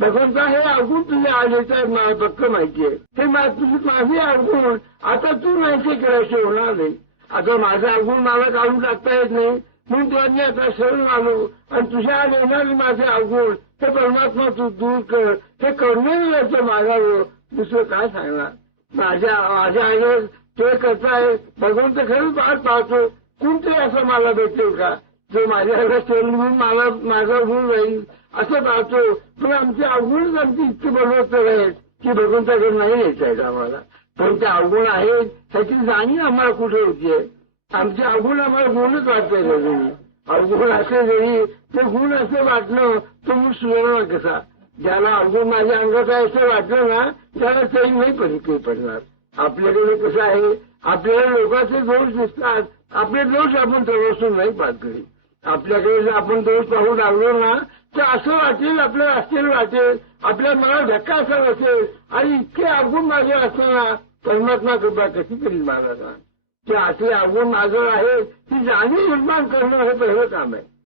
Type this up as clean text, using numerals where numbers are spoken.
भगवंता हे अवगुण तुझे आलेच आहेत मला पक्क माहिती आहे. हे माझे अवगुण आता तू नाहीसे केल्याशिवाय होणार नाही. आता माझा अवगुण मला काढून टाकता येत नाही म्हणून तुला मी आता शरण आलो आणि तुझ्या येणारे माझे अवगुण हे परमात्मा तू दूर कर. हे करून याचं मागावं दुसरं काय सांगणार. माझ्या आईवर ते करताय भगवंत खरंच वाट पाहतो. कोणतरी असं मला भेटेल का जो माझ्याकडे म्हणून मला माझा गुण राहील असं पाहतो. पण आमचे अवगुणच आमची इतकी बरोबर आहेत की भगवंताकडे नाही यायचं आम्हाला. पण ते अवगुण आहेत त्याची जाणीव आम्हाला कुठे होतीये. आमचे अवगुण आम्हाला गुणच वाटतंय जरी अवगुण असे जरी ते गुण असं वाटणं तो मग सुधारणा कसा. ज्याला अवगुण माझ्या अंगात आहे असं वाटलं ना त्याला तरी नाही परिचय पडणार. आपल्याकडे कसं आहे आपल्याला लोकांचे दोष दिसतात. आपले दोष आपण तपासून नाही पाहत कधी. आपल्याकडे जर आपण दोष पाहू लागलो ना तर असं वाटेल आपल्याला आश्चर्य वाटेल आपल्या मनात धक्का असा असेल आणि इतके अवगुण माझे असताना परमात्मा कृपा कशी करील महाराजा. ते असे अवगुण माझं आहे ही जाणीव निर्माण करणं हे पहिलं काम आहे.